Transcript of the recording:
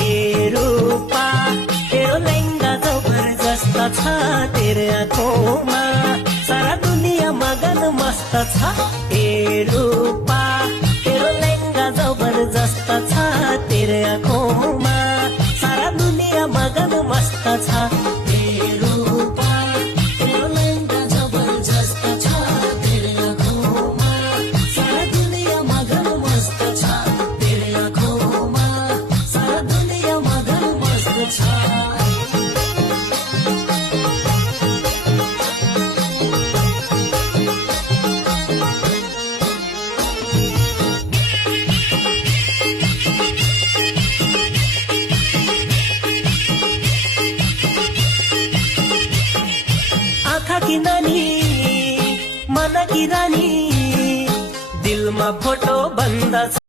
ए रूपा तेरो लहंगा जबरदस्त छ, तेरे आँखोंमा सारा दुनिया मगन मस्त छ। ए रूपा तेरो लहंगा जबरदस्त छ, तेरे आँखोंमा सारा दुनिया मगन मस्त छ। ए रूपा तेरो लहंगा जबरदस्त छ, तेरे आँखोंमा सारा दुनिया मगन मस्त छ। तेरे आँखोंमा सारा दुनिया मगन मस्त छ। आँखा की नानी मन की रानी, दिलमा फोटो बन्द छ।